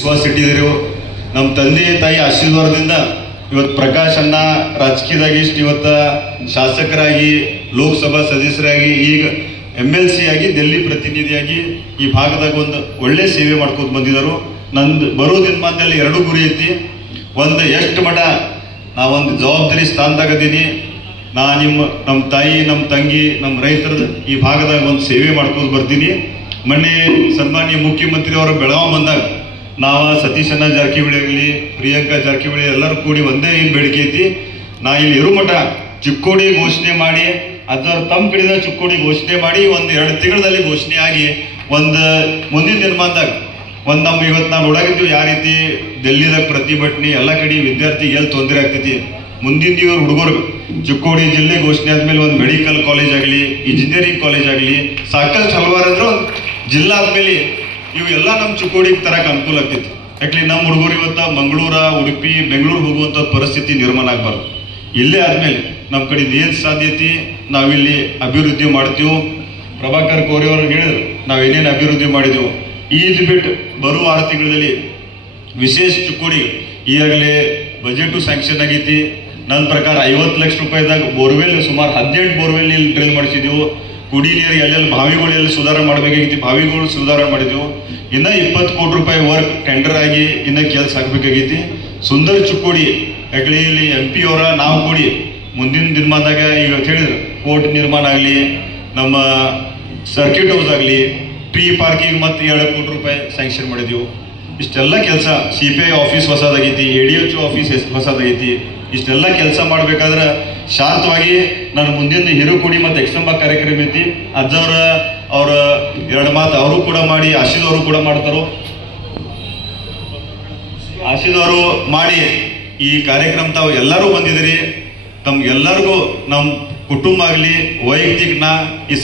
ವಿಶ್ವಾಸ ಇಟ್ಟಿದ್ರು. ನಮ್ಮ ತಂದೆ ತಾಯಿ ಆಶೀರ್ವಾದದಿಂದ ಇವತ್ತು ಪ್ರಕಾಶ್ ಅಣ್ಣ ರಾಜಕೀಯದಾಗಿ ಇಷ್ಟು ಇವತ್ತು ಶಾಸಕರಾಗಿ, ಲೋಕಸಭಾ ಸದಸ್ಯರಾಗಿ, ಈಗ MLC ಆಗಿ, ದಿಲ್ಲಿ ಪ್ರತಿನಿಧಿಯಾಗಿ ಈ ಭಾಗದಾಗ ಒಂದು ಒಳ್ಳೆ ಸೇವೆ ಮಾಡ್ಕೊಂಡು ಬಂದಿದ್ದರು. ನಂದು ಬರೋ ದಿನಮಾನದಲ್ಲಿ 2 ಗುರಿ ಐತಿ. ಒಂದು ಎಷ್ಟು ಮಠ ನಾವೊಂದು ಜವಾಬ್ದಾರಿ ಸ್ಥಾನದಾಗದೀನಿ, ನಮ್ಮ ತಾಯಿ, ನಮ್ಮ ತಂಗಿ, ನಮ್ಮ ರೈತರದ್ದು ಈ ಭಾಗದಾಗ ಒಂದು ಸೇವೆ ಮಾಡ್ಕೊಂಡು ಬರ್ತೀನಿ. ಮೊನ್ನೆ ಸನ್ಮಾನ್ಯ ಮುಖ್ಯಮಂತ್ರಿ ಅವರು ಬೆಳಗಾವಿ ಬಂದಾಗ ನಾವು ಸತೀಶ್ ಅಣ್ಣ ಜಾರಕಿಹೊಳಿ ಆಗಲಿ, ಪ್ರಿಯಾಂಕಾ ಜಾರಕಿಹೊಳಿ ಎಲ್ಲರೂ ಕೂಡಿ ಒಂದೇ ಏನು ಬೇಡಿಕೆ ಐತಿ, ನಾ ಇಲ್ಲಿ ಇರು ಮಠ ಚಿಕ್ಕೋಡಿ ಘೋಷಣೆ ಮಾಡಿ, ಅದರ ತಮ್ಮ ಕಡೆದ ಚಿಕ್ಕೋಡಿ ಘೋಷಣೆ ಮಾಡಿ 1-2 ತಿಂಗಳಲ್ಲಿ ಘೋಷಣೆ ಆಗಿ ಒಂದು ಮುಂದಿನ ದಿನಮಾನದಾಗ ಒಂದು ನಮ್ಮ ಇವತ್ತು ನಾವು ನೋಡಾಗಿದ್ದೀವಿ ಯಾವ ರೀತಿ ಡೆಲ್ಲಿದಾಗ ಪ್ರತಿಭಟನೆ ಎಲ್ಲ ಕಡೆ ವಿದ್ಯಾರ್ಥಿಗೆ ಎಲ್ಲಿ ತೊಂದರೆ ಆಗ್ತೈತಿ. ಮುಂದಿನ ಇವ್ರ ಹುಡುಗರು ಚಿಕ್ಕೋಡಿ ಜಿಲ್ಲೆ ಘೋಷಣೆ ಆದಮೇಲೆ ಒಂದು ಮೆಡಿಕಲ್ ಕಾಲೇಜ್ ಆಗಲಿ, ಇಂಜಿನಿಯರಿಂಗ್ ಕಾಲೇಜ್ ಆಗಲಿ, ಸಾಕಷ್ಟು ಹಲವಾರು ಅಂದ್ರೆ ಒಂದು ಜಿಲ್ಲಾ ಆದಮೇಲೆ ಇವೆಲ್ಲ ನಮ್ಮ ಚಿಕ್ಕೋಡಿಗೆ ತರಕ್ಕೆ ಅನುಕೂಲ ಆಗ್ತೈತಿ. ಯಾಕಲಿ ನಮ್ಮ ಹುಡುಗರು ಇವತ್ತು ಮಂಗಳೂರ, ಉಡುಪಿ, ಬೆಂಗಳೂರು ಹೋಗುವಂಥ ಪರಿಸ್ಥಿತಿ ನಿರ್ಮಾಣ ಆಗಬಾರ್ದು. ಇಲ್ಲೇ ಆದಮೇಲೆ ನಮ್ಮ ಕಡೆ ಏನು ಸಾಧ್ಯತೆ ನಾವಿಲ್ಲಿ ಅಭಿವೃದ್ಧಿ ಮಾಡ್ತೀವಿ. ಪ್ರಭಾಕರ್ ಕೋರಿ ಅವರು ಹೇಳಿದ್ರು ನಾವೇನೇನು ಅಭಿವೃದ್ಧಿ ಮಾಡಿದೆವು. ಇದು ಬಿಟ್ಟು ಬರುವ 6 ತಿಂಗಳಲ್ಲಿ ವಿಶೇಷ ಚಿಕ್ಕೋಡಿ ಈಗಾಗಲೇ ಬಜೆಟು ಸ್ಯಾಂಕ್ಷನ್ ಆಗೈತಿ. ನನ್ನ ಪ್ರಕಾರ 50 ಲಕ್ಷ ರೂಪಾಯಿದಾಗ ಬೋರ್ವೆಲ್ ಸುಮಾರು 18 ಬೋರ್ವೆಲ್ ಇಲ್ಲಿ ಡ್ರಿಲ್ ಮಾಡಿಸಿದೆವು. ಕುಡಿ ನೀರು ಎಲ್ಲೆಲ್ಲಿ ಬಾವಿಗಳು ಎಲ್ಲಿ ಸುಧಾರಣೆ ಮಾಡಬೇಕಾಗಿತ್ತು, ಬಾವಿಗಳು ಸುಧಾರಣೆ ಮಾಡಿದೆವು. ಇನ್ನೂ 20 ಕೋಟಿ ರೂಪಾಯಿ ವರ್ಕ್ ಟೆಂಡರ್ ಆಗಿ ಇನ್ನೂ ಕೆಲಸ ಆಗಬೇಕಾಗೈತಿ. ಸುಂದರ ಚಿಕ್ಕೋಡಿ ಯಾಕಡೆ ಇಲ್ಲಿ MP ಅವರ ನಾವು ಕೂಡಿ ಮುಂದಿನ ದಿನಮಾನದಾಗ ಈಗ ಹೇಳಿದ್ರು ಕೋರ್ಟ್ ನಿರ್ಮಾಣ ಆಗಲಿ, ನಮ್ಮ ಸರ್ಕ್ಯೂಟ್ ಹೌಸ್ ಆಗಲಿ, ಟ್ರೀ ಪಾರ್ಕಿಂಗ್ ಮತ್ತು 2 ಕೋಟಿ ರೂಪಾಯಿ ಸ್ಯಾಂಕ್ಷನ್ ಮಾಡಿದೆವು. ಇಷ್ಟೆಲ್ಲ ಕೆಲಸ CPI ಆಫೀಸ್ ಹೊಸದಾಗೈತಿ, ADHO ಆಫೀಸ್ ಹೊಸದಾಗೈತಿ. ಇಷ್ಟೆಲ್ಲ ಕೆಲಸ ಮಾಡಬೇಕಾದ್ರೆ ಶಾಂತವಾಗಿ ನಾನು ಮುಂದಿನ ಹಿರುಕುಡಿ ಮತ್ತು ಎಕ್ಸಂಬ ಕಾರ್ಯಕ್ರಮ ಐತಿ, ಅಜ್ಜವರ ಅವರ 2 ಮಾತು ಅವರು ಕೂಡ ಮಾಡಿ, ಆಶೀದವರು ಕೂಡ ಮಾಡ್ತಾರೋ. ಆಶೀದವರು ಮಾಡಿ ಈ ಕಾರ್ಯಕ್ರಮ ತಾವು ಎಲ್ಲರೂ ಬಂದಿದ್ದೀರಿ. ತಮ್ಗೆಲ್ಲರಿಗೂ ನಮ್ಮ ಕುಟುಂಬ ಆಗಲಿ, ವೈಯಕ್ತಿಕ ಈ